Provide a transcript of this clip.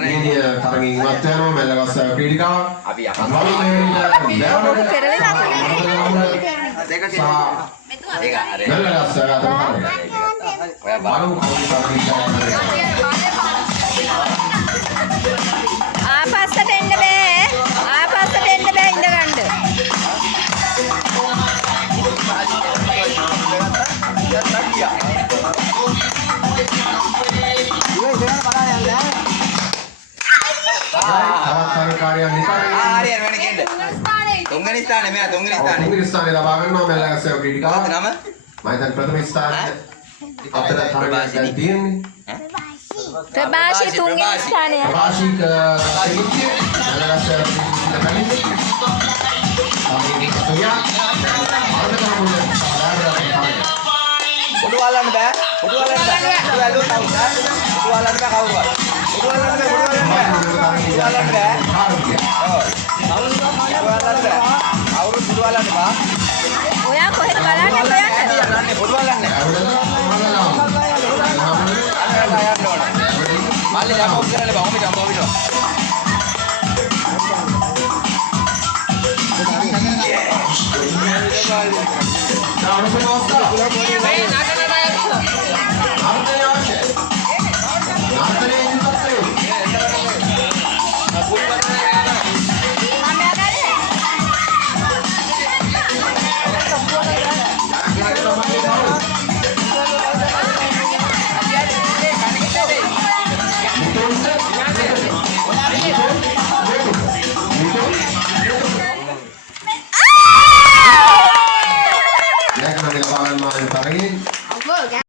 ini tarangin mateno melagas pilihan. අපි Lalu ini ඒක හරි. melagas terang. ඔයා Baru kau ආපස්සට එන්න බෑ. ආපස්සට එන්න බෑ ඉඳ ගන්න. karya හරි වෙන කෙන්ද. තුන්වෙනි ස්ථානේ මෙයා තුන්වෙනි ස්ථානේ. Inggris स्थान ला बागन नो melagas pilihan. මොකද නම? Maitan प्रथम स्थान. Apabila tarangin gantiin. ප්‍රභාෂි තුන්වෙනි ස්ථානය. Masih ke Inggris melagas pilihan. Kami Surya. Ada kamu උඩු වලන්න බෑ. උඩු වලන්න බෑ. උඩු වැලුව කවුද? උඩු වලන්න බෑ කවුරුවත්. උඩු වලන්න බෑ. උඩු වලන්න බෑ. ඔව්. උඩු වලන්න බෑ. අවුරුදු උඩු වලන්න බා. ඔයා කොහෙද බලන්නේ හොයන්න? යන්නේ උඩු වලන්න. මල්ලි ජම්ප් කරලා බා. ඔහොම ජම්ප් ඔවිනෝ. Jangan lupa